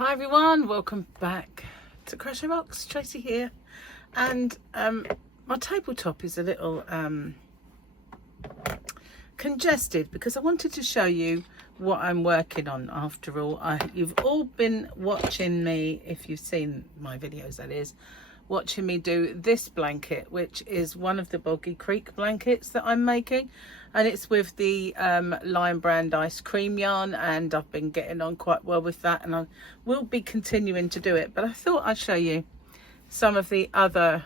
Hi everyone, welcome back to Crochet Box. Tracy here, and my tabletop is a little congested because I wanted to show you what I'm working on. After all, you've all been watching me, if you've seen my videos that is, watching me do this blanket, which is one of the Boggy Creek blankets that I'm making, and it's with the Lion Brand ice cream yarn, and I've been getting on quite well with that, and I will be continuing to do it. But I thought I'd show you some of the other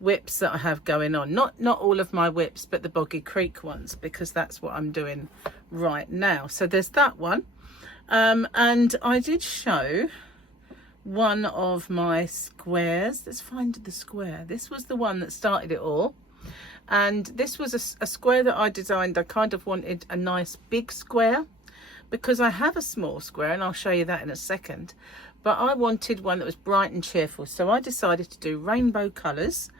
WIPs that I have going on, not all of my WIPs, but the Boggy Creek ones, because that's what I'm doing right now. So there's that one, and I did show one of my squares. Let's find the square. This was the one that started it all, and this was a square that I designed. I kind of wanted a nice big square because I have a small square, and I'll show you that in a second, but I wanted one that was bright and cheerful, so I decided to do rainbow colors,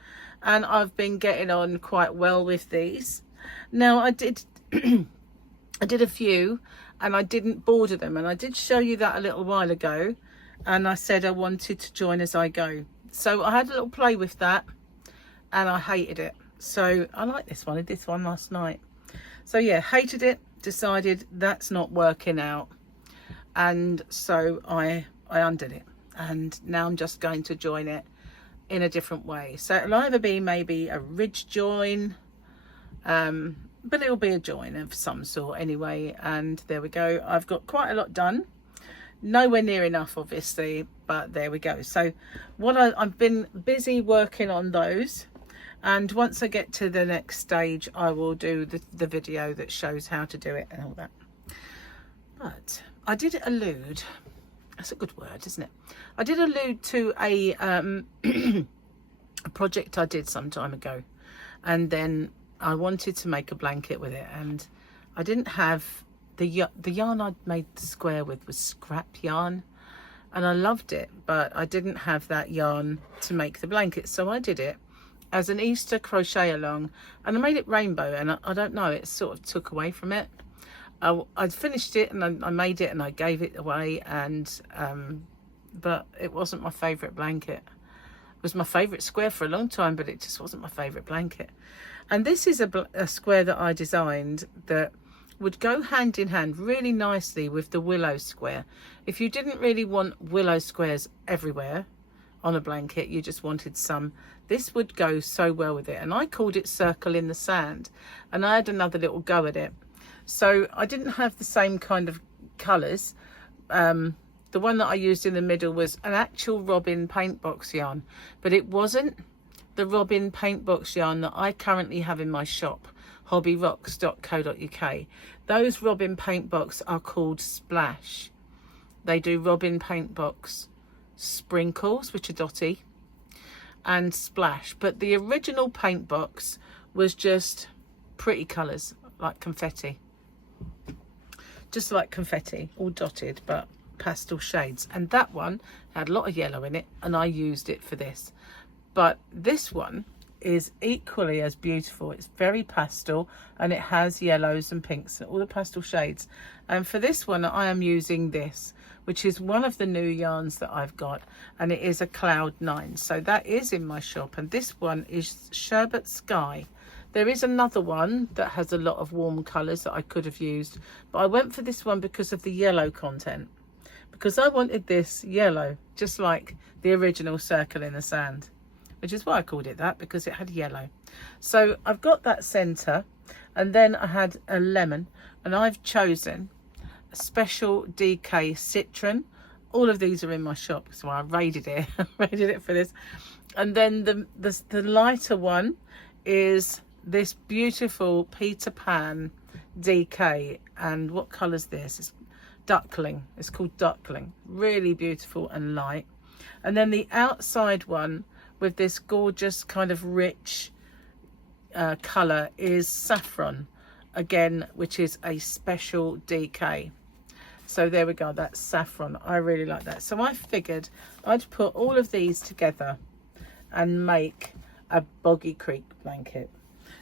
and I've been getting on quite well with these. Now I did I did a few, and I didn't border them, and I did show you that a little while ago, and I said I wanted to join as I go. So I had a little play with that, and I hated it. So I like this one. I did this one last night. So yeah, hated it, decided that's not working out, and so I undid it, and now I'm just going to join it in a different way. So it'll either be maybe a ridge join, but it'll be a join of some sort anyway. And there we go. I've got quite a lot done. Nowhere near enough, obviously, but there we go. So I've been busy working on those, and once I get to the next stage, I will do the video that shows how to do it and all that. But I did allude, that's a good word, isn't it? I did allude to a a project I did some time ago, and then I wanted to make a blanket with it, and I didn't have the yarn I'd made the square with was scrap yarn, and I loved it, but I didn't have that yarn to make the blanket, so I did it as an Easter crochet along, and I made it rainbow, and I don't know, it sort of took away from it. I'd finished it, and I made it, and I gave it away, and but it wasn't my favourite blanket. It was my favourite square for a long time, but it just wasn't my favourite blanket. And this is a square that I designed that would go hand in hand really nicely with the willow square. If you didn't really want willow squares everywhere on a blanket, you just wanted some, this would go so well with it. And I called it Circle in the Sand, and I had another little go at it. So I didn't have the same kind of colours. The one that I used in the middle was an actual Robin paint box yarn, but it wasn't the Robin paint box yarn that I currently have in my shop, hobbyrocks.co.uk. Those Robin paint box are called Splash. They do Robin paint box sprinkles, which are dotty, and Splash, but the original paint box was just pretty colours, like confetti, just like confetti, all dotted, but pastel shades. And that one had a lot of yellow in it, and I used it for this. But this one is equally as beautiful. It's very pastel, and it has yellows and pinks and all the pastel shades. And for this one, I am using this, which is one of the new yarns that I've got, and it is a Cloud 9. So that is in my shop, and this one is Sherbet Sky. There is another one that has a lot of warm colours that I could have used, but I went for this one because of the yellow content, because I wanted this yellow, just like the original Circle in the Sand, which is why I called it that, because it had yellow. So I've got that centre, and then I had a lemon, and I've chosen a Special DK Citron. All of these are in my shop, so I raided it. I raided it for this. And then the lighter one is this beautiful Peter Pan DK, and what colour is this? It's Duckling. It's called Duckling. Really beautiful and light. And then the outside one with this gorgeous kind of rich colour is Saffron, again, which is a Special DK. So there we go, that's Saffron. I really like that. So I figured I'd put all of these together and make a Boggy Creek blanket.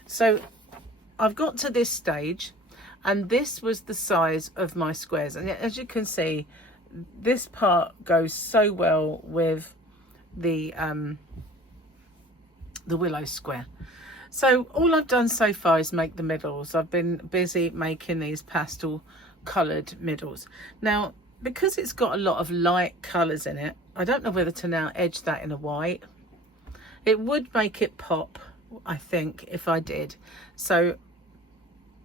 So I've got to this stage, and this was the size of my squares, and as you can see, this part goes so well with the willow square. So all I've done so far is make the middles. I've been busy making these pastel coloured middles. Now, because it's got a lot of light colours in it, I don't know whether to now edge that in a white. It would make it pop, I think, if I did. So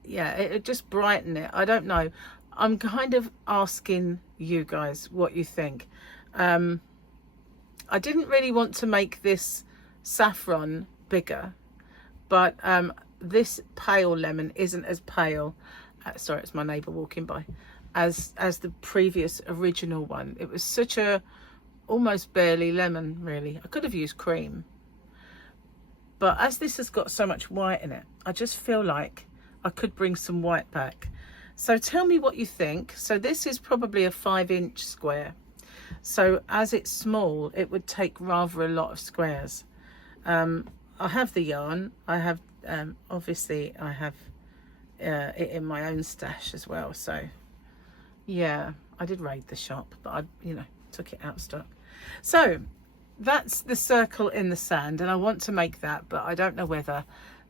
yeah, it would just brighten it. I don't know. I'm kind of asking you guys what you think. I didn't really want to make this saffron bigger, but this pale lemon isn't as pale, sorry, it's my neighbour walking by, as the previous original one. It was such a almost barely lemon, really. I could have used cream, but as this has got so much white in it, I just feel like I could bring some white back. So tell me what you think. So this is probably a 5-inch square, so as it's small, it would take rather a lot of squares. I have the yarn. I have obviously I have it in my own stash as well. So yeah, I did raid the shop, but I, you know, took it out of stock. So that's the circle in the sand, and I want to make that, but I don't know whether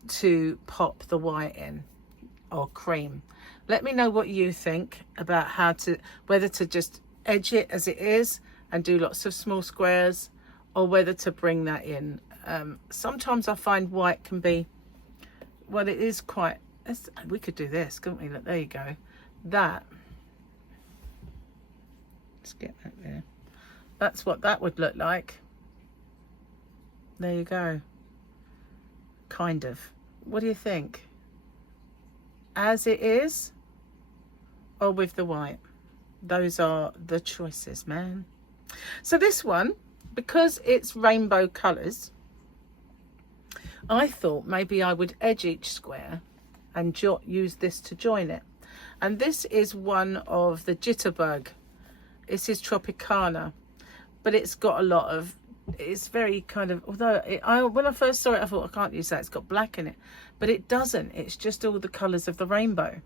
to pop the white in or cream. Let me know what you think about how to, whether to just edge it as it is and do lots of small squares, or whether to bring that in. Sometimes I find white can be, well, it is quite, we could do this, couldn't we? Look, there you go. That, let's get that there. That's what that would look like. There you go. Kind of. What do you think? As it is, or with the white? Those are the choices, man. So this one, because it's rainbow colours, I thought maybe I would edge each square and use this to join it. And this is one of the Jitterbug. This is Tropicana, but it's got a lot of, it's very kind of, although when I first saw it, I thought I can't use that, it's got black in it, but it doesn't. It's just all the colours of the rainbow.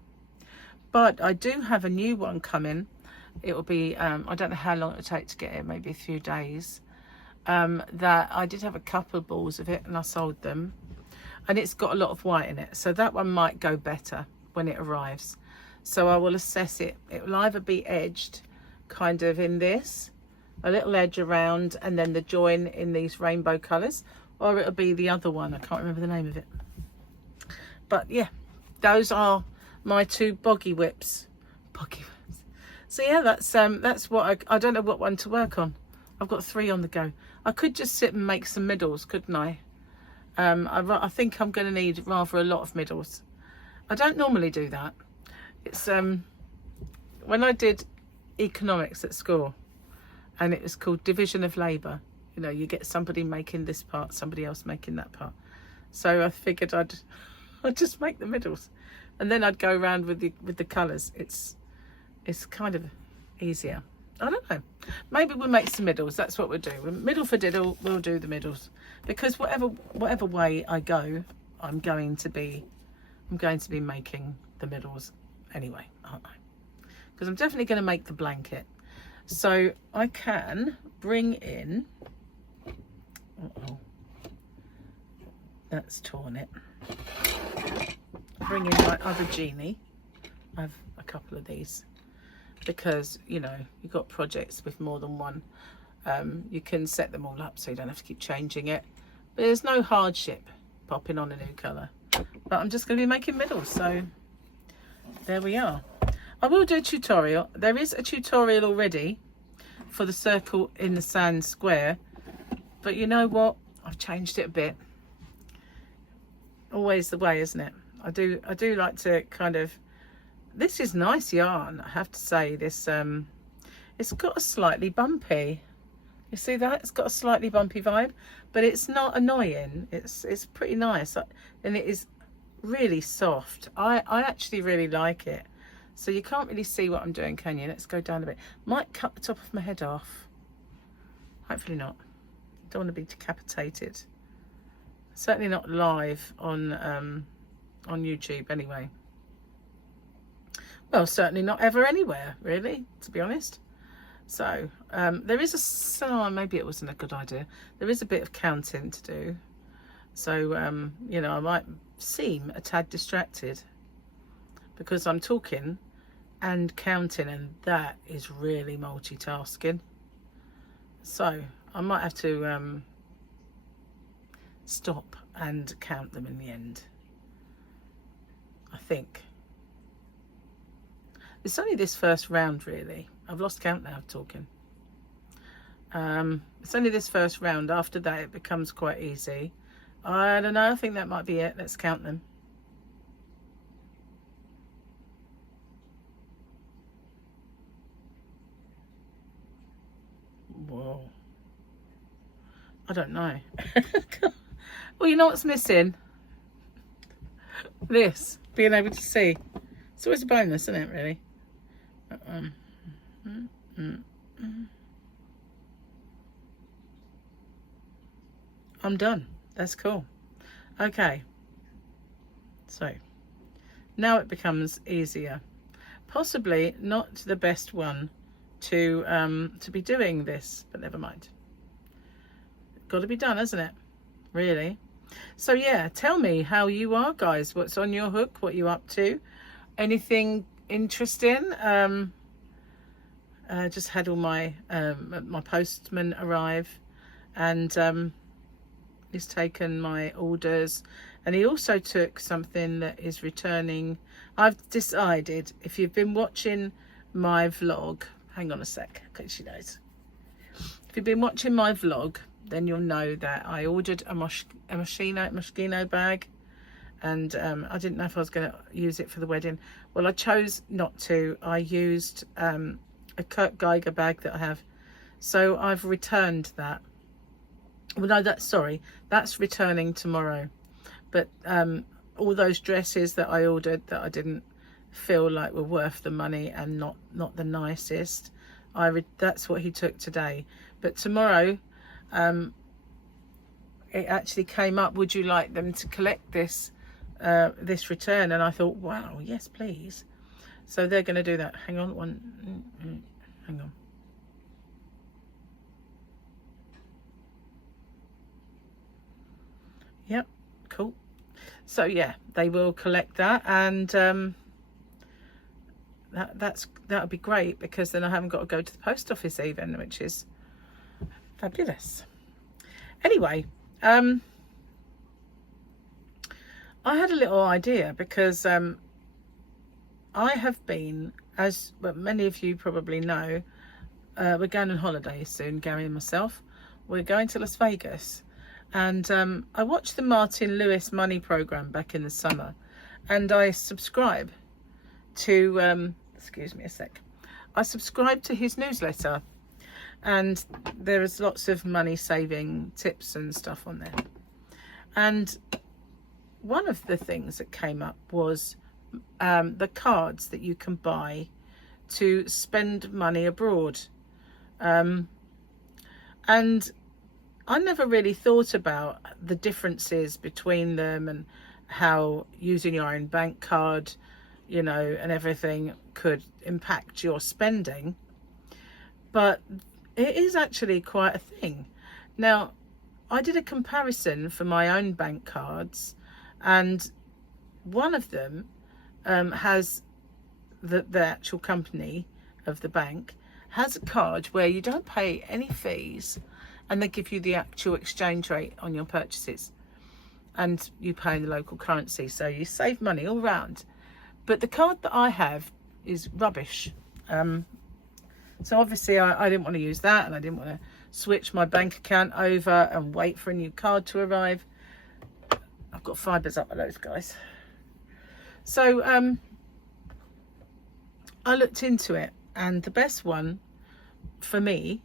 But I do have a new one coming. It will be, I don't know how long it will take to get it, maybe a few days. That I did have a couple of balls of it and I sold them, and it's got a lot of white in it, so that one might go better when it arrives. So I will assess it. It will either be edged kind of in this, a little edge around, and then the join in these rainbow colours, or it'll be the other one. I can't remember the name of it, but yeah, those are my two boggy whips. So yeah, that's what I don't know what one to work on. I've got 3 on the go. I could just sit and make some middles, couldn't I? I think I'm going to need rather a lot of middles. I don't normally do that. It's when I did economics at school, and it was called division of labour. You know, you get somebody making this part, somebody else making that part. So I figured I'd just make the middles, and then I'd go around with the colours. It's kind of easier. I don't know. Maybe we'll make some middles. That's what we'll do. Middle for diddle, we'll do the middles. Because whatever way I go, I'm going to be making the middles anyway, aren't I? Because I'm definitely going to make the blanket. So I can bring in, uh-oh, that's torn it. Bring in my other genie. I have a couple of these, because you know, you've got projects with more than one. You can set them all up so you don't have to keep changing it, but there's no hardship popping on a new colour. But I'm just going to be making middles, so there we are. I will do a tutorial. There is a tutorial already for the circle in the sand square, but you know what, I've changed it a bit. Always the way, isn't it? I do like to kind of, this is nice yarn, I have to say. This it's got a slightly bumpy, you see that? It's got a slightly bumpy vibe, but it's not annoying. It's pretty nice, and it is really soft. I actually really like it. So you can't really see what I'm doing, can you? Let's go down a bit. Might cut the top of my head off. Hopefully not. Don't want to be decapitated. Certainly not live on YouTube anyway. Well, certainly not ever anywhere, really, to be honest. So there is maybe it wasn't a good idea. There is a bit of counting to do. So, you know, I might seem a tad distracted because I'm talking and counting, and that is really multitasking. So I might have to stop and count them in the end, I think. It's only this first round, really. I've lost count now of talking. It's only this first round. After that, it becomes quite easy. I don't know. I think that might be it. Let's count them. Whoa. I don't know. Well, you know what's missing? This. Being able to see. It's always a bonus, isn't it, really? I'm done. That's cool. Okay. So now it becomes easier. Possibly not the best one to be doing this, but never mind. Got to be done, hasn't it? Really. So yeah, tell me how you are, guys. What's on your hook? What you up to? Anything interesting? Just had all my my postman arrive, and he's taken my orders, and he also took something that is returning. I've decided, if you've been watching my vlog, hang on a sec, okay, she knows. If you've been watching my vlog, then you'll know that I ordered a Moschino bag, and I didn't know if I was going to use it for the wedding. Well, I chose not to. I used a Kurt Geiger bag that I have, so I've returned that. Well, no, that's returning tomorrow. But all those dresses that I ordered that I didn't feel like were worth the money and not the nicest, that's what he took today. But tomorrow, it actually came up, would you like them to collect this this return? And I thought, wow, yes, please. So they're going to do that. Hang on, hang on. Yep, cool. So yeah, they will collect that, and that'll be great, because then I haven't got to go to the post office even, which is fabulous. Anyway, I had a little idea, because I have been, as many of you probably know, we're going on holiday soon, Gary and myself. We're going to Las Vegas. And I watched the Martin Lewis Money program back in the summer, and I subscribe to, excuse me a sec, I subscribe to his newsletter, and there is lots of money saving tips and stuff on there. And one of the things that came up was the cards that you can buy to spend money abroad. And I never really thought about the differences between them, and how using your own bank card, you know, and everything could impact your spending. But it is actually quite a thing. Now, I did a comparison for my own bank cards, and one of them has the actual company of the bank has a card where you don't pay any fees, and they give you the actual exchange rate on your purchases, and you pay in the local currency, so you save money all round. But the card that I have is rubbish. So obviously I didn't want to use that, and I didn't want to switch my bank account over and wait for a new card to arrive. I've got fibres up my nose, guys. So I looked into it, and the best one for me,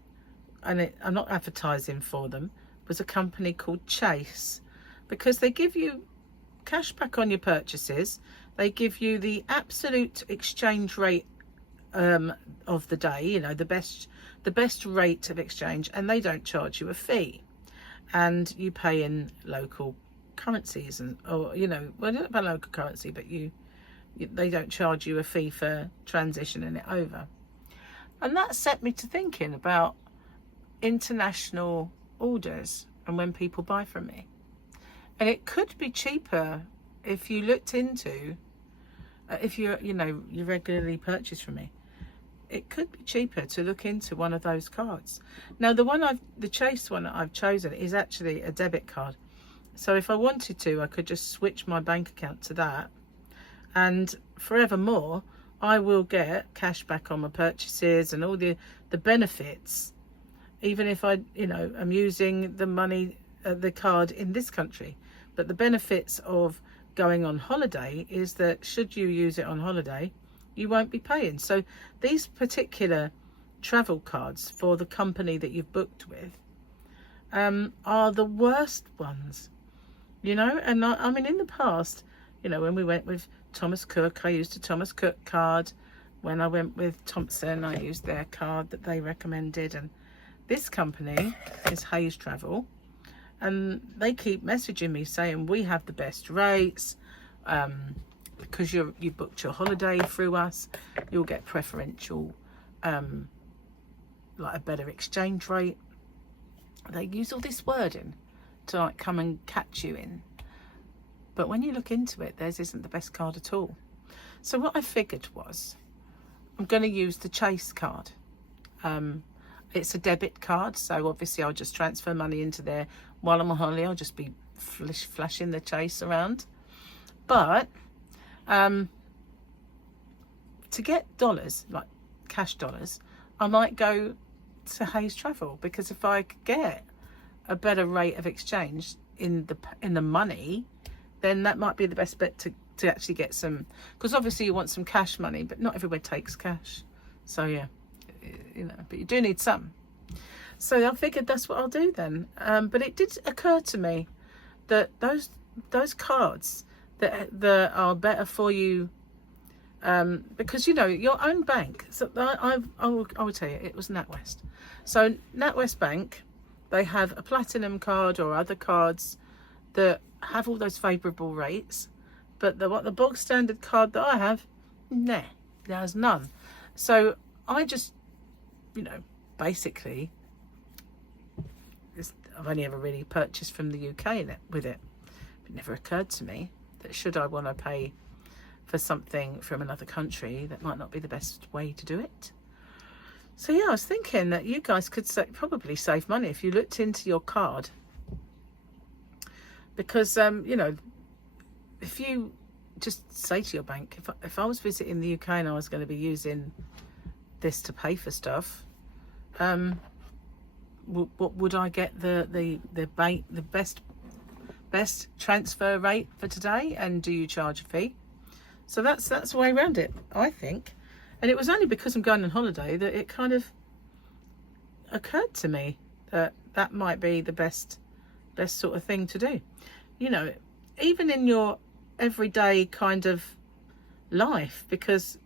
and I'm not advertising for them, was a company called Chase, because they give you cash back on your purchases. They give you the absolute exchange rate of the day, you know, the best rate of exchange, and they don't charge you a fee, and you pay in local currencies, and, or, you know, well, not about local currency, but they don't charge you a fee for transitioning it over. And that set me to thinking about international orders and when people buy from me. And it could be cheaper if you looked into, if you regularly purchase from me. It could be cheaper to look into one of those cards. Now, the Chase one that I've chosen is actually a debit card. So if I wanted to, I could just switch my bank account to that. And forevermore, I will get cash back on my purchases and all the benefits, even if I, am using the money, the card in this country. But the benefits of going on holiday is that should you use it on holiday, you won't be paying. So these particular travel cards for the company that you've booked with are the worst ones, and I mean in the past, when we went with Thomas Cook, I used a Thomas Cook card. When I went with Thompson, I used their card that they recommended. And this company is Hayes Travel, and they keep messaging me saying we have the best rates, because you booked your holiday through us, you'll get preferential, like a better exchange rate. They use all this wording to like come and catch you in, but when you look into it, theirs isn't the best card at all. So what I figured was, I'm going to use the Chase card. It's a debit card, so obviously I'll just transfer money into there while I'm on holiday. I'll just be flashing the Chase around. But to get dollars, like cash dollars, I might go to Hayes Travel, because if I could get a better rate of exchange in the money, then that might be the best bet to actually get some, because obviously you want some cash money, but not everywhere takes cash. So yeah, but you do need some. So I figured that's what I'll do then. But it did occur to me that those cards that are better for you, because your own bank. So I will tell you, it was NatWest. So NatWest Bank, they have a platinum card or other cards that have all those favourable rates, but the bog standard card that I have, nah, there's none. So I just, basically, I've only ever really purchased from the UK with it. It never occurred to me that should I want to pay for something from another country, that might not be the best way to do it. So yeah, I was thinking that you guys could probably save money if you looked into your card, because if you just say to your bank, if I was visiting the UK and I was going to be using this to pay for stuff, what would I get the best transfer rate for today, and do you charge a fee? So that's the way around it, I think. And it was only because I'm going on holiday that it kind of occurred to me that might be the best sort of thing to do. Even in your everyday kind of life, because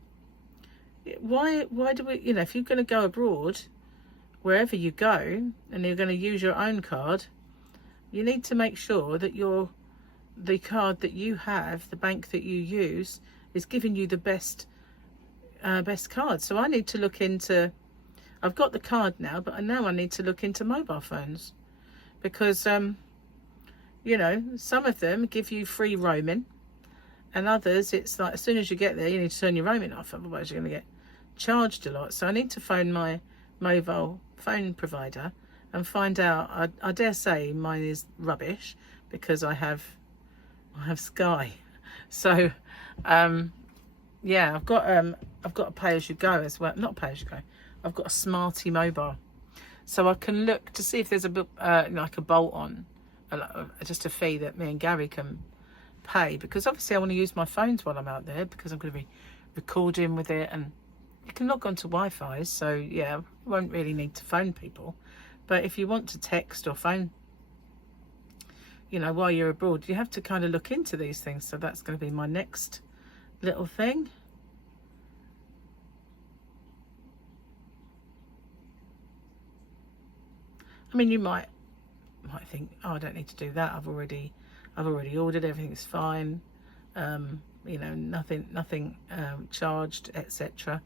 why do we, if you're going to go abroad, wherever you go, and you're going to use your own card, you need to make sure that the card that you have, the bank that you use, is giving you the best card. So I need to look into, I've got the card now, but now I need to look into mobile phones, because some of them give you free roaming, and others it's like as soon as you get there you need to turn your roaming off, otherwise you're going to get charged a lot. So I need to phone my mobile phone provider and find out. I dare say mine is rubbish, because I have Sky. So yeah, I've got a pay as you go as well. Not pay as you go, I've got a Smarty Mobile, so I can look to see if there's like a bolt on, just a fee that me and Gary can pay, because obviously I want to use my phones while I'm out there, because I'm going to be recording with it, and you can log on to Wi-Fi, so yeah, you won't really need to phone people. But if you want to text or phone, while you're abroad, you have to kind of look into these things. So that's going to be my next little thing. I mean, you might think, oh, I don't need to do that. I've already ordered, everything's fine. Nothing charged, etc.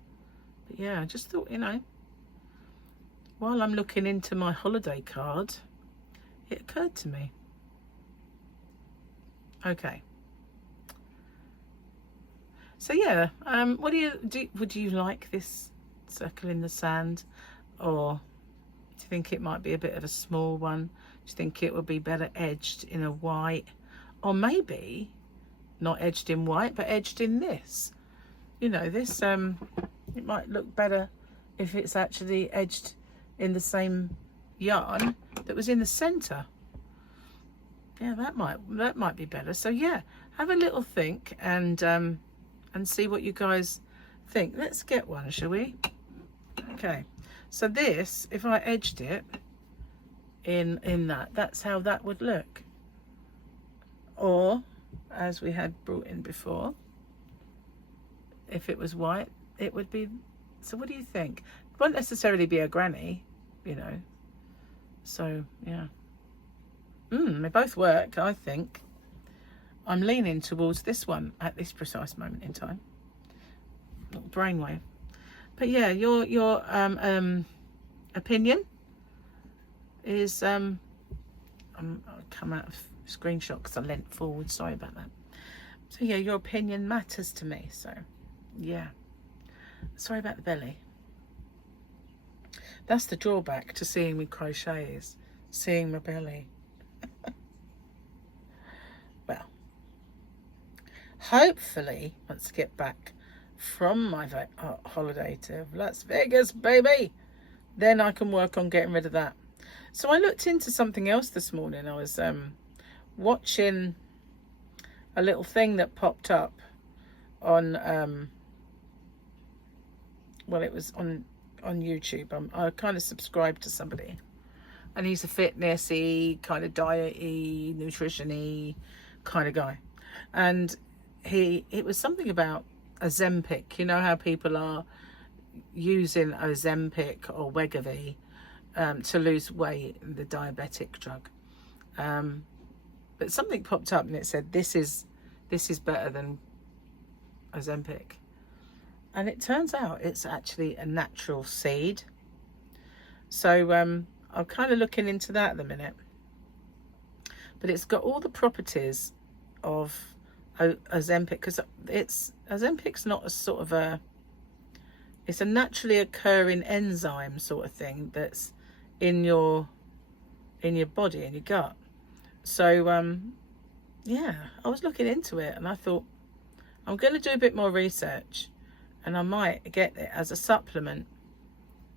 But yeah, I just thought, while I'm looking into my holiday card, it occurred to me. Okay. So yeah, what do you would you like this circle in the sand, or do you think it might be a bit of a small one? Do you think it would be better edged in a white, or maybe not edged in white but edged in this? You know, this it might look better if it's actually edged in the same yarn that was in the center. Yeah, that might be better. So yeah, have a little think and see what you guys think. Let's get one, shall we? Okay, so this, if I edged it in that's how that would look. Or, as we had brought in before, if it was white, it would be. So what do you think? It won't necessarily be a granny, you know. So yeah, they both work, I think. I'm leaning towards this one at this precise moment in time. Little brainwave. But yeah, your opinion is I'll come out of screenshot because I leant forward. Sorry about that. So yeah, your opinion matters to me. So yeah, sorry about the belly. That's the drawback to seeing me crochet, is seeing my belly. Well, hopefully once I get back from my holiday to Las Vegas, baby, then I can work on getting rid of that. So I looked into something else this morning. I was watching a little thing that popped up on well, it was on YouTube. I kind of subscribed to somebody, and he's a fitnessy, kind of diety, nutrition-y kind of guy, and it was something about Ozempic. You know how people are using Ozempic or Wegovy to lose weight, the diabetic drug, but something popped up and it said this is better than Ozempic, and it turns out it's actually a natural seed. So I'm kind of looking into that at the minute, but it's got all the properties of Ozempic, because Ozempic's not a sort of it's a naturally occurring enzyme sort of thing that's in your body, in your gut. So yeah, I was looking into it and I thought I'm going to do a bit more research, and I might get it as a supplement.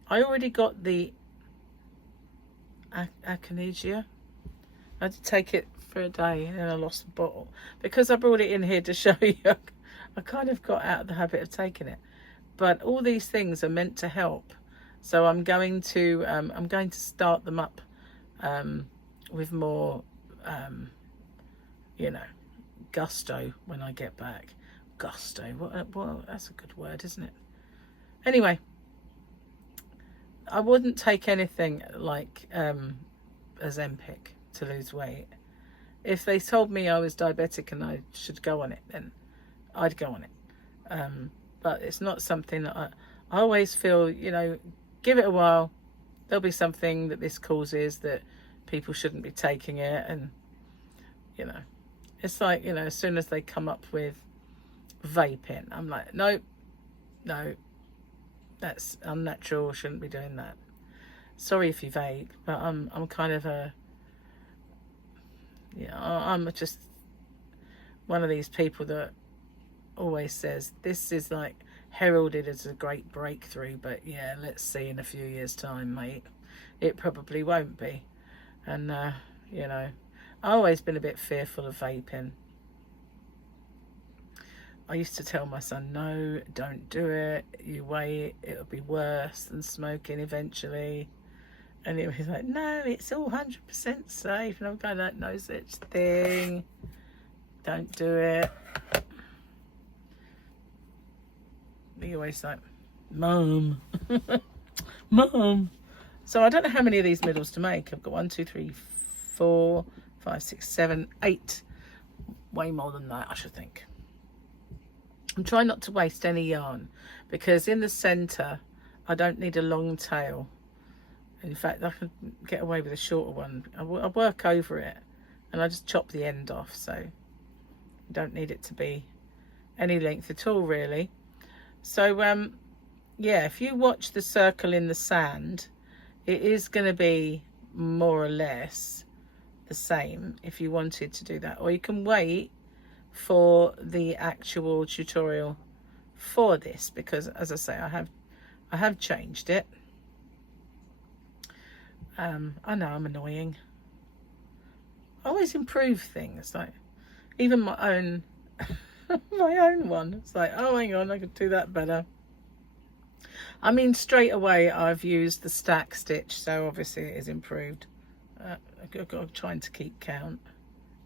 I already got the Akinesia. I had to take it for a day and then I lost the bottle because I brought it in here to show you. I kind of got out of the habit of taking it, but all these things are meant to help. So I'm going to start them up with more you know, gusto when I get back. Gusto, what that's a good word, isn't it? Anyway, I wouldn't take anything like Ozempic to lose weight. If they told me I was diabetic and I should go on it, then I'd go on it. But it's not something that I always feel, you know, give it a while, there'll be something that this causes that people shouldn't be taking it. And you know, it's like, you know, as soon as they come up with vaping, I'm like, no, that's unnatural, shouldn't be doing that. Sorry if you vape, but I'm kind of I'm just one of these people that always says this is like heralded as a great breakthrough, but yeah, let's see in a few years time, mate, it probably won't be. And you know, I've always been a bit fearful of vaping. I used to tell my son, no, don't do it, you wait, it'll be worse than smoking eventually. And he was like, no, it's all 100% safe. And I'm going like, no such thing, don't do it. He always like, Mum, Mum. So I don't know how many of these middles to make. I've got 1, 2, 3, 4, 5, 6, 7, 8. Way more than that, I should think. I'm trying not to waste any yarn because in the center I don't need a long tail. In fact, I can get away with a shorter one. I work over it and I just chop the end off, so you don't need it to be any length at all, really. So yeah, if you watch the circle in the sand, it is going to be more or less the same if you wanted to do that, or you can wait for the actual tutorial for this, because as I say, I have changed it. I know I'm annoying. I always improve things, like even my own my own one. It's like, oh, hang on, I could do that better. I mean, straight away I've used the stack stitch, so obviously it is improved. I'm trying to keep count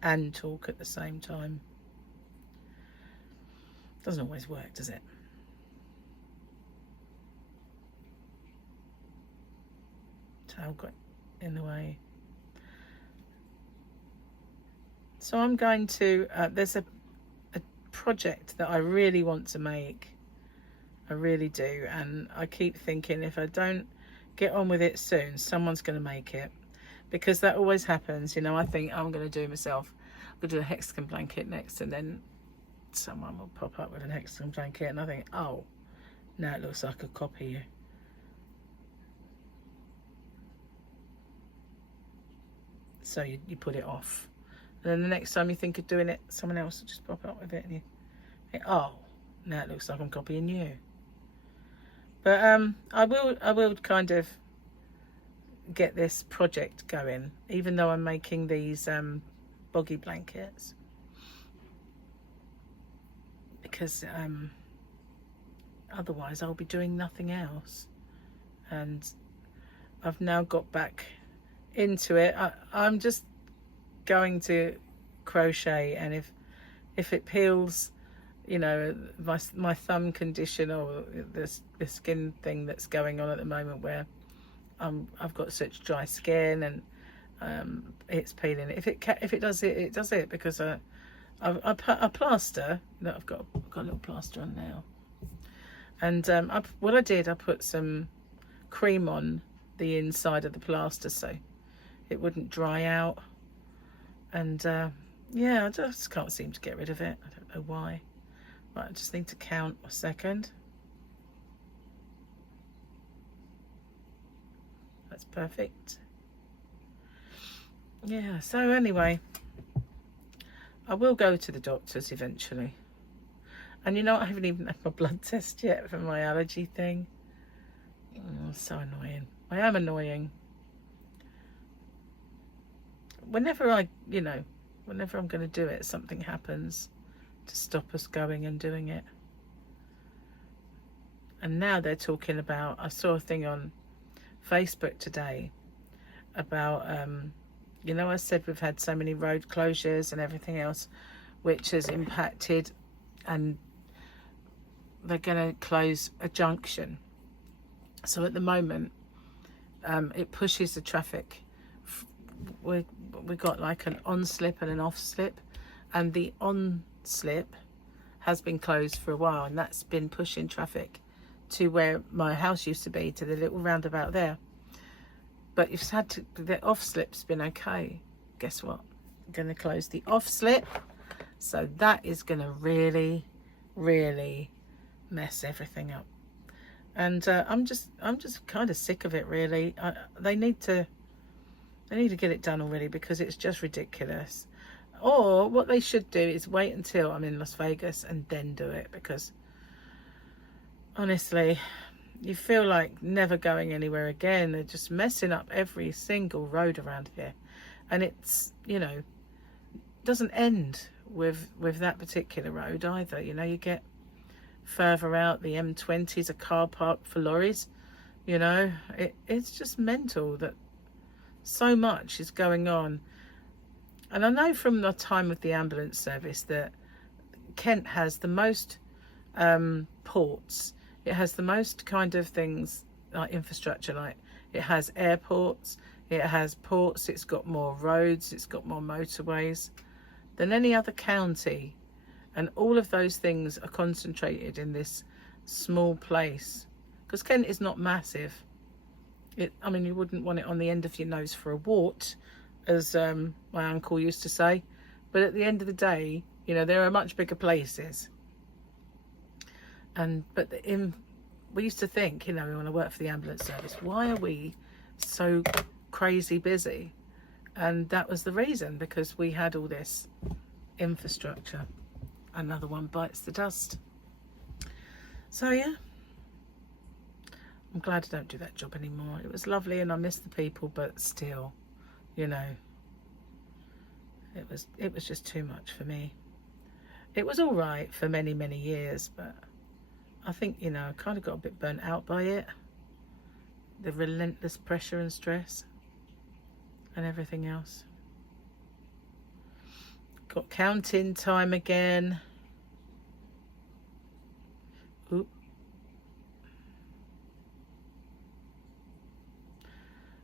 and talk at the same time. Doesn't always work, does it? Tail got in the way. So I'm going to, there's a project that I really want to make. I really do, and I keep thinking if I don't get on with it soon, someone's going to make it, because that always happens. You know, I think, oh, I'm going to do it myself. I'm going to do a hexagon blanket next, and then someone will pop up with an hexagon blanket, and I think, oh, now it looks like a copy. So you put it off, and then the next time you think of doing it, someone else will just pop up with it, and you think, oh, now it looks like I'm copying you. But I will kind of get this project going, even though I'm making these boggy blankets, because otherwise I'll be doing nothing else. And I've now got back into it. I'm just going to crochet, and if it peels, you know, my thumb condition, or the skin thing that's going on at the moment, where I've got such dry skin, and it's peeling. If it does it, it does it, because I put a plaster. Look, I've got a little plaster on now, and what I did, I put some cream on the inside of the plaster so it wouldn't dry out, and yeah, I just can't seem to get rid of it. I don't know why. Right, I just need to count a second. That's perfect. Yeah, so anyway, I will go to the doctors eventually. And you know, I haven't even had my blood test yet for my allergy thing. Oh, so annoying. I am annoying. Whenever I'm going to do it, something happens to stop us going and doing it. And now they're talking about, I saw a thing on Facebook today about, you know, I said we've had so many road closures and everything else, which has impacted, and they're going to close a junction. So at the moment, it pushes the traffic. We got like an on slip and an off slip, and the on slip has been closed for a while, and that's been pushing traffic to where my house used to be, to the little roundabout there. But you've had to, the off slip's been okay. Guess what? I'm going to close the off slip, so that is going to really mess everything up. And I'm just kind of sick of it, really. They need to get it done already, because it's just ridiculous. Or what they should do is wait until I'm in Las Vegas and then do it, because honestly, you feel like never going anywhere again. They're just messing up every single road around here, and it's, you know, doesn't end with that particular road either. You know, you get further out, the M20 is a car park for lorries. You know, it's just mental that so much is going on. And I know from the time of the ambulance service that Kent has the most ports. It has the most kind of things, like infrastructure, like it has airports, it has ports, it's got more roads, it's got more motorways than any other county. And all of those things are concentrated in this small place, because Kent is not massive. I mean, you wouldn't want it on the end of your nose for a wart, as my uncle used to say. But at the end of the day, you know, there are much bigger places. But we used to think, you know, we want to work for the ambulance service. Why are we so crazy busy? And that was the reason, because we had all this infrastructure. Another one bites the dust. So yeah, I'm glad I don't do that job anymore. It was lovely and I miss the people, but still, you know, it was just too much for me. It was all right for many, many years, but I think, you know, I kind of got a bit burnt out by it. The relentless pressure and stress and everything else. Got counting time again. Oop.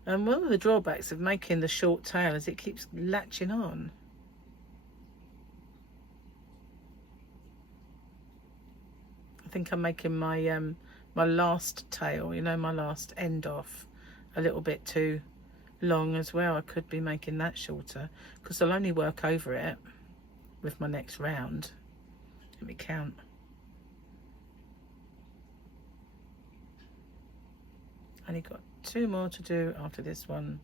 And one of the drawbacks of making the short tail is it keeps latching on. I think I'm making my my last tail, you know, my last end off, a little bit too long as well. I could be making that shorter, because I'll only work over it with my next round. Let me count. Only got 2 more to do after this one,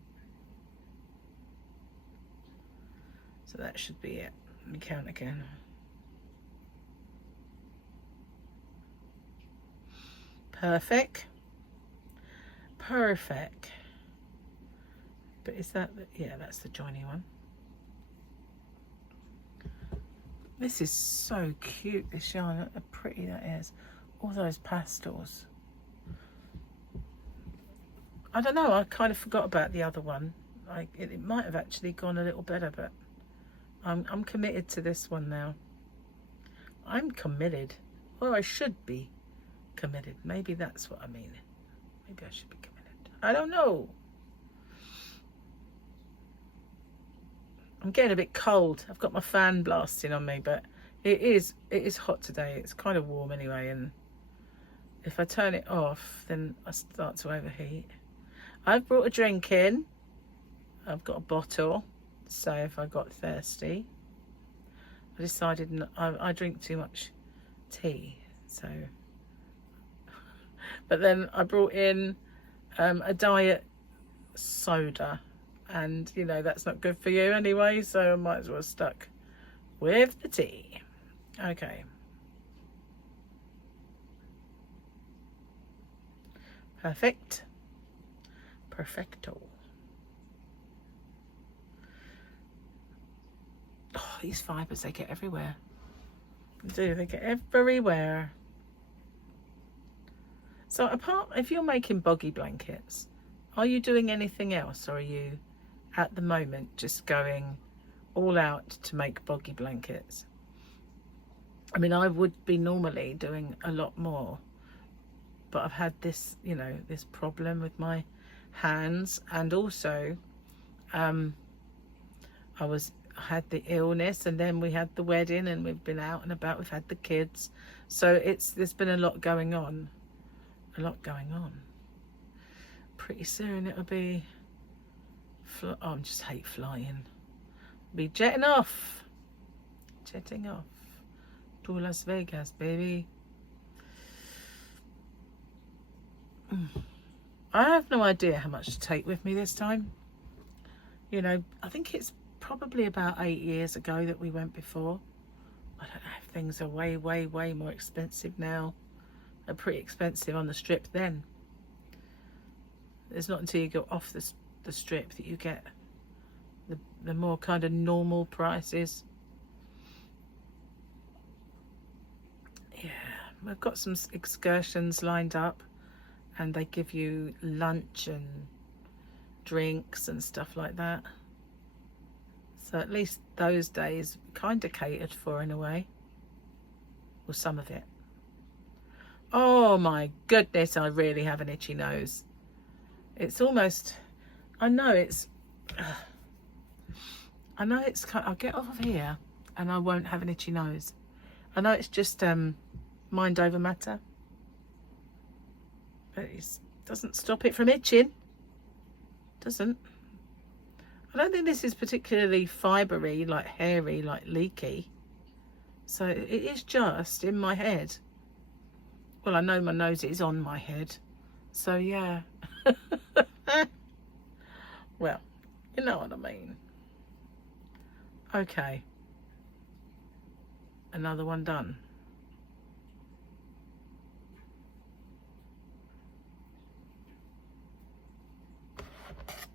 so that should be it. Let me count again. Perfect. Perfect. But is that yeah, that's the joiny one. This is so cute, this yarn. Look how pretty that is. All those pastels. I don't know, I kind of forgot about the other one. It might have actually gone a little better, but I'm committed to this one now. I'm committed. Or I should be committed. Maybe that's what I mean. Maybe I should be committed. I don't know. I'm getting a bit cold. I've got my fan blasting on me, but it is hot today. It's kind of warm anyway, and if I turn it off, then I start to overheat. I've brought a drink in. I've got a bottle, so if I got thirsty. I decided I drink too much tea, so. But then I brought in a diet soda, and you know that's not good for you anyway, so I might as well stuck with the tea. Okay. Perfect. Perfecto. Oh, these fibres, they get everywhere. They get everywhere. So apart, if you're making boggy blankets, are you doing anything else, or are you at the moment just going all out to make boggy blankets? I mean, I would be normally doing a lot more, but I've had this, you know, this problem with my hands, and also I had the illness, and then we had the wedding, and we've been out and about, we've had the kids, so there's been a lot going on. Pretty soon it'll be oh, I just hate flying. Be jetting off to Las Vegas, baby. I have no idea how much to take with me this time. You know, I think it's probably about 8 years ago that we went before. I don't know if things are way more expensive now. They're pretty expensive on the strip then. It's not until you go off the strip that you get the more kind of normal prices. Yeah, we've got some excursions lined up, and they give you lunch and drinks and stuff like that. So at least those days kind of catered for in a way. Well, some of it. Oh my goodness, I really have an itchy nose. It's almost, I know it's I'll get off of here and I won't have an itchy nose. I know it's just mind over matter, but it doesn't stop it from itching. doesn't. I don't think this is particularly fibery, like hairy, like leaky. So it is just in my head. Well, I know my nose is on my head. So yeah. Well, you know what I mean. Okay. Another one done.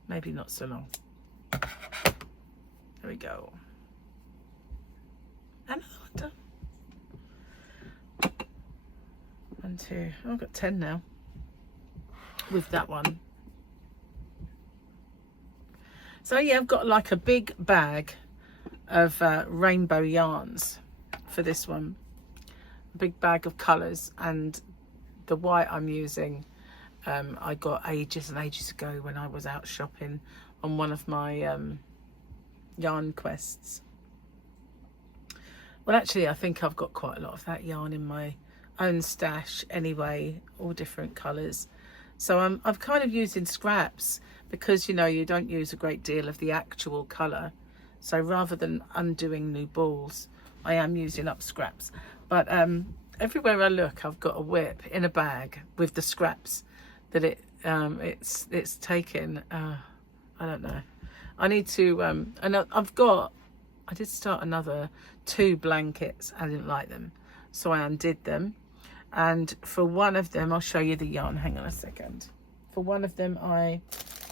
Maybe not so long. There we go. Another one done. 1, 2. Oh, I've got 10 now with that one. So yeah, I've got like a big bag of rainbow yarns for this one. A big bag of colours, and the white I'm using I got ages and ages ago when I was out shopping on one of my yarn quests. Well, actually I think I've got quite a lot of that yarn in my own stash anyway, all different colours. So I'm kind of using scraps because, you know, you don't use a great deal of the actual colour. So rather than undoing new balls, I am using up scraps. But everywhere I look, I've got a WIP in a bag with the scraps that it's taken. I don't know. I need to, and I did start another 2 blankets. I didn't like them, so I undid them. And for one of them, I'll show you the yarn. Hang on a second. For one of them, I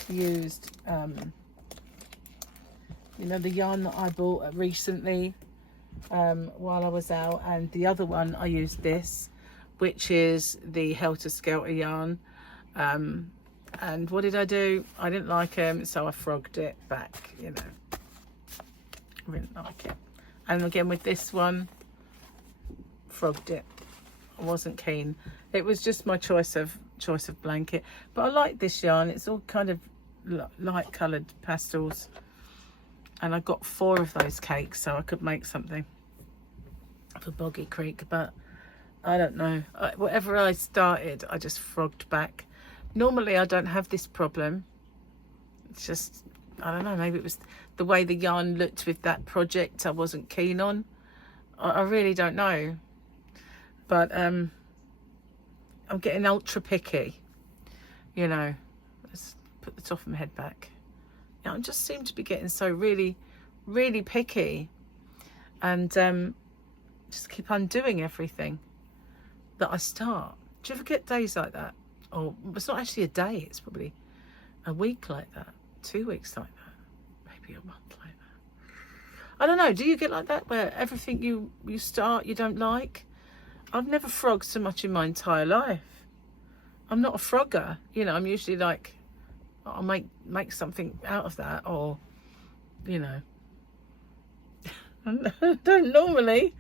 used, you know, the yarn that I bought recently while I was out. And the other one, I used this, which is the Helter Skelter yarn. And what did I do? I didn't like them, so I frogged it back, you know. I didn't like it. And again with this one, frogged it. I wasn't keen. It was just my choice of blanket. But I like this yarn. It's all kind of light coloured pastels. And I got 4 of those cakes, so I could make something for Boggy Creek. But I don't know. Whatever I started, I just frogged back. Normally I don't have this problem. It's just, I don't know, maybe it was the way the yarn looked with that project I wasn't keen on. I really don't know. But I'm getting ultra picky, you know. Let's put the top of my head back. I just seem to be getting so really, really picky, and just keep undoing everything that I start. Do you ever get days like that? Or it's not actually a day, it's probably a week like that, 2 weeks like that, maybe a month like that. I don't know, do you get like that where everything you start you don't like? I've never frogged so much in my entire life. I'm not a frogger, you know. I'm usually like, I'll make something out of that, or, you know. I don't normally,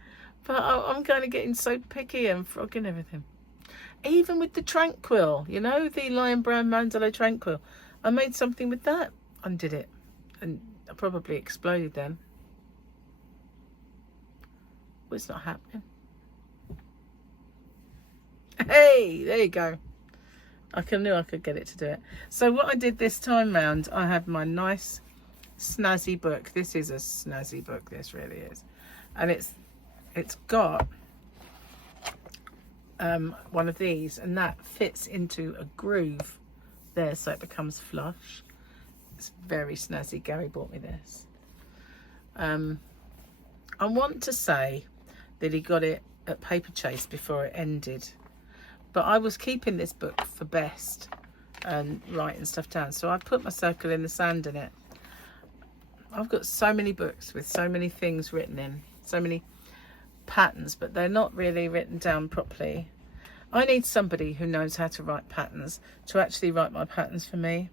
but I'm kind of getting so picky and frogging everything. Even with the Tranquil, you know, the Lion Brown Mandala Tranquil. I made something with that, undid it, and I probably exploded then. Well, it's not happening. Hey, there you go. I knew I could get it to do it. So what I did this time round, I had my nice snazzy book. This is a snazzy book, this really is. And it's got one of these, and that fits into a groove there, so it becomes flush. It's very snazzy. Gary bought me this. I want to say that he got it at Paper Chase before it ended, but I was keeping this book for best and writing stuff down, so I put my circle in the sand in it. I've got so many books with so many things written in, so many patterns, but they're not really written down properly. I need somebody who knows how to write patterns to actually write my patterns for me.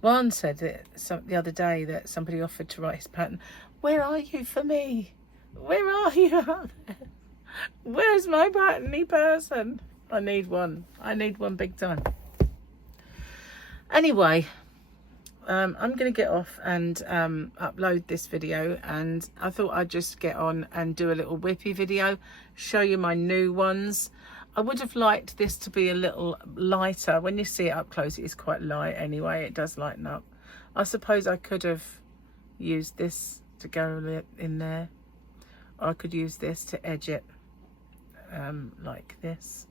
Juan said that the other day that somebody offered to write his pattern. Where are you for me? Where are you? Where's my pattern-y person? I need one. I need one big time. Anyway, I'm going to get off and upload this video, and I thought I'd just get on and do a little whippy video, show you my new ones. I would have liked this to be a little lighter. When you see it up close, it is quite light anyway. It does lighten up. I suppose I could have used this to go in there. Or I could use this to edge it like this.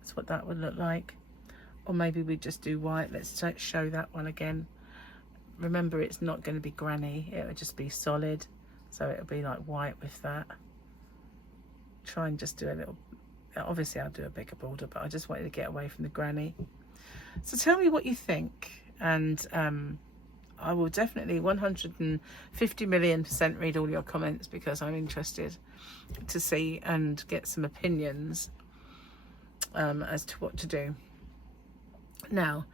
That's what that would look like. Or maybe we just do white. Let's show that one again. Remember, it's not going to be granny. It would just be solid. So it'll be like white with that. Try and just do a little... Obviously, I'll do a bigger border, but I just wanted to get away from the granny. So tell me what you think. And I will definitely 150,000,000% read all your comments, because I'm interested to see and get some opinions as to what to do. Now,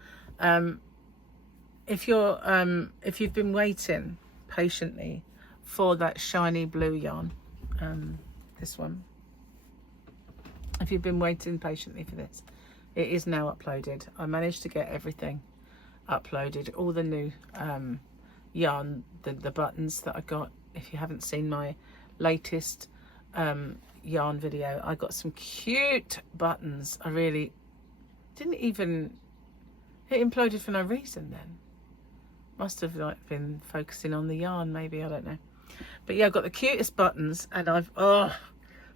if you've been waiting patiently for that shiny blue yarn, this one, if you've been waiting patiently for this, it is now uploaded. I managed to get everything uploaded, all the new yarn, the buttons that I got. If you haven't seen my latest yarn video, I got some cute buttons. I really didn't even... It imploded for no reason then. Must have like been focusing on the yarn, maybe, I don't know. But yeah, I've got the cutest buttons, and I've... Oh,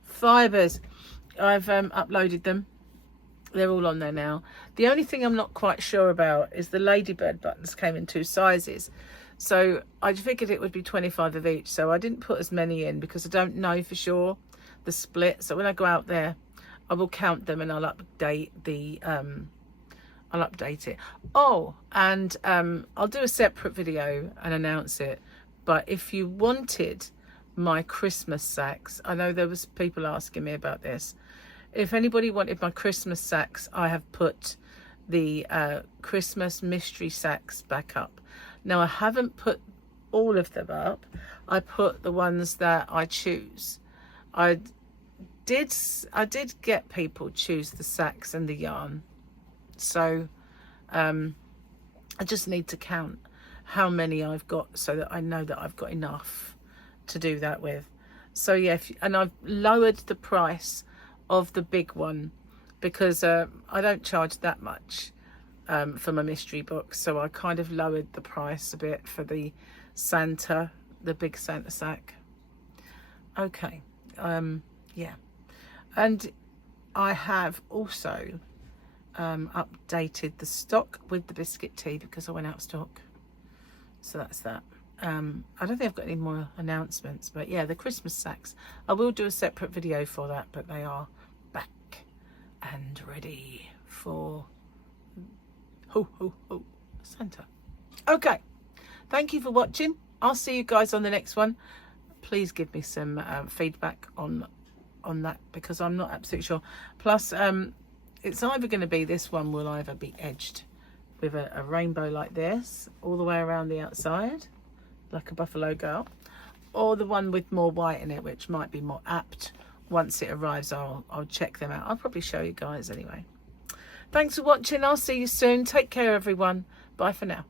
fibres. I've uploaded them. They're all on there now. The only thing I'm not quite sure about is the ladybird buttons came in 2 sizes. So I figured it would be 25 of each. So I didn't put as many in because I don't know for sure the split. So when I go out there, I will count them and I'll update the... I'll update it. Oh, and I'll do a separate video and announce it. But if you wanted my Christmas sacks, I know there was people asking me about this. If anybody wanted my Christmas sacks, I have put the Christmas mystery sacks back up. Now, I haven't put all of them up. I put the ones that I choose. I did get people choose the sacks and the yarn. So I just need to count how many I've got so that I know that I've got enough to do that with. So yeah, and I've lowered the price of the big one because I don't charge that much for my mystery box, so I kind of lowered the price a bit for the Santa, the big Santa sack. Okay, yeah, and I have also updated the stock with the biscuit tea because I went out of stock, so that's that. I don't think I've got any more announcements, but yeah, the Christmas sacks, I will do a separate video for that, but they are back and ready for ho ho ho Santa. Okay, thank you for watching. I'll see you guys on the next one. Please give me some feedback on that, because I'm not absolutely sure. Plus it's either going to be, this one will either be edged with a rainbow like this all the way around the outside, like a buffalo girl, or the one with more white in it, which might be more apt. Once it arrives, I'll check them out. I'll probably show you guys anyway. Thanks for watching. I'll see you soon. Take care, everyone. Bye for now.